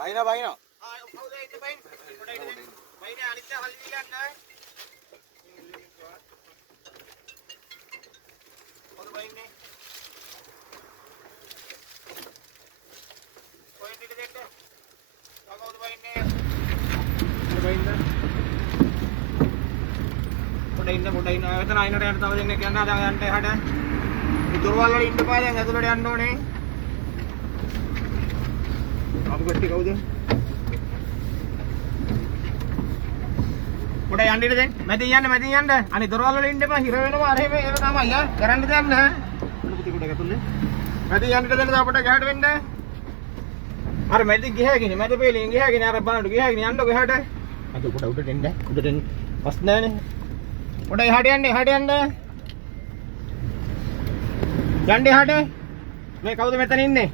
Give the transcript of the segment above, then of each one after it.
බයින. කවුද ඉන්නේ බයින්? පොඩ ඉන්නේ. බයිනේ අනිත් හල් දීලා කවුද බයින්නේ? කොහෙන්ද දෙන්න? කවුද බයින්නේ? බයින්න. පොඩ ඉන්න. එතන අයිනට යන්න තව දෙන්නෙක් යන්න යන්න එහාට. මේ දොරවල් වල ඉන්න පාය දැන් ඇතුළට යන්න ඕනේ. ආපු කට්ටිය කවුද? පොඩ යන්න ඉන්න දැන්. මැදින් යන්න. අනේ දොරවල් වල ඉන්න එපා. හිර වෙනවා. අර එහෙම ඒක තමයි යා. කරන්න දෙයක් නැහැ. අන්න පුතේ කොට ඇතුළේ. මැදින් යන්න දෙන්න තා පොඩ ගහට වෙන්න. අර මැදින් ගිහගෙන මැද පෙලින් ගිහගෙන අර බලන්න ගිහගෙන යන්නකො එහාට. අද පොඩ උඩට එන්න. උඩට එන්න. පස් නැහනේ. පොඩ එහාට යන්න. යන්න එහාට. මේ කවුද මෙතන ඉන්නේ?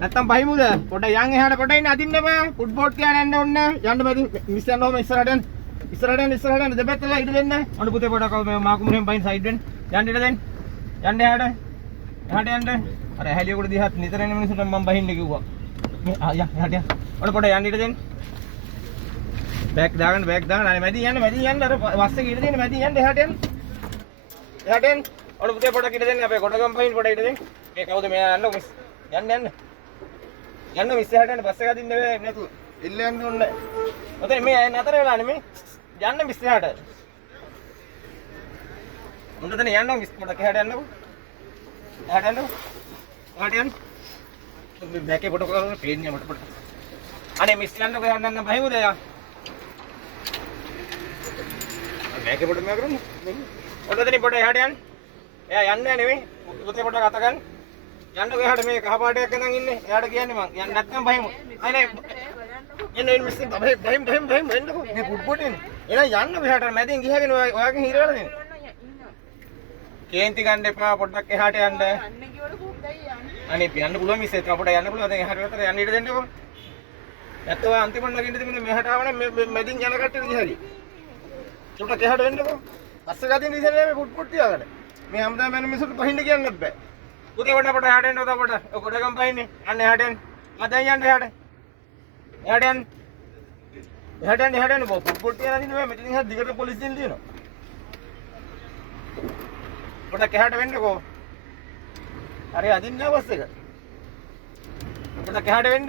නැත්තම් බහිමුද? පොඩ යන් එහාට පොඩ ඉන්න අදින්න එපා. ෆුට්බෝල් තියාගෙන යන්න ඕනේ. යන්න මැදි මිස් යන්න ඕම ඉස්සරහට යන්න. දෙපැත්තට ඉඩ දෙන්න. අන්න පුතේ පොඩ කව මේ මාකුමුරෙන් බයින් සයිඩ් වෙන්න. යන්න ඉඩ දෙන්න. යන්න එහාට යන්න. අර ඇහැලියකට දිහත් නිතර එන මිනිස්සුන්ට මම බහින්න කිව්වා. මේ එහාට යන්න. ඔන්න පොඩ යන්න ඉඩ දෙන්න. බෑග් දාගන්න. අනේ මැදි යන්න. අර බස් එකේ ඉඩ දෙන්න. මැදි යන්න එහාට යන්න. ඔන්න පුතේ පොඩක් ඉඩ දෙන්න. අපේ කොටගම් බහින්න පොඩ ඉඩ දෙන්න. මේ කවුද මේ යන්න මිස්. යන්න මිස් එහාට යන්න. බස් එක අදින්න බෑ නැතු. ඉල්ල යන්න ඕනේ. ඔතන මේ නතර වෙලානේ මේ. යන්න මිස් එහාට. උන්ට යන්න මිස් පොඩක් එහාට යන්නකෝ. එහාට යන්න. මේ බෑකේ පොඩ කරලා පේන්නේ මට. අනේ මිස් යන්නකෝ යන්න බහිමුද යා. බෑකේ පොඩ මෙයා කරන්නේ. ඔතන පොඩ එහාට යන්න. එයා යන්නේ නෙමෙයි. පුතේ පොඩ අත ගන්න. යන්නකෝ එහාට මේ කහ පාටයක් අඳන් ඉන්නේ. එයාට කියන්නේ මං යන්න නැත්නම් බහිමු. අනේ එන්න මිස් බහිම් එන්නකෝ. මේ ෆුට්බෝල් එන්නේ. එහෙනම් යන්න එහාට මැදින් ගිහගෙන ඔයාගෙන් හිර වෙලා දෙන්න. කේන්ති ගන්න එපා පොඩ්ඩක් එහාට යන්න. අනේ යන්න පුළුවන් මිස් ඒක අපිට යන්න පුළුවන්. දැන් එහාට විතර යන්න ඉඩ දෙන්නකෝ. නැත්නම් ඔය අන්තිමට නගින්න තිබුණේ මෙහාට ආවනම් මේ මැදින් යන කට්ටිය ගිහලි. චුට්ටක් එහාට වෙන්නකෝ. පස්සේ ගතින් ඉතින් මේ ෆුට්බෝල් තියාගන්න. මේ හැමදාම වෙන මිනිස්සුන්ට පහින්න කියන්නත් බෑ. පුතේ පොඩ එහාට එන්න උදා පොඩ. ඔය කොටගම් පහින්නේ. අන්න එහාට එන්න. මදන් යන්න එහාට. එහාට යන්න ෆුට්බෝල් තියලා දින්න බෑ. මෙතනින් හරි දිගට පොලිසියෙන් දිනනවා. පොඩක් එහාට වෙන්නකෝ. හරි අදින්න බස් එක. පොඩක් එහාට වෙන්න.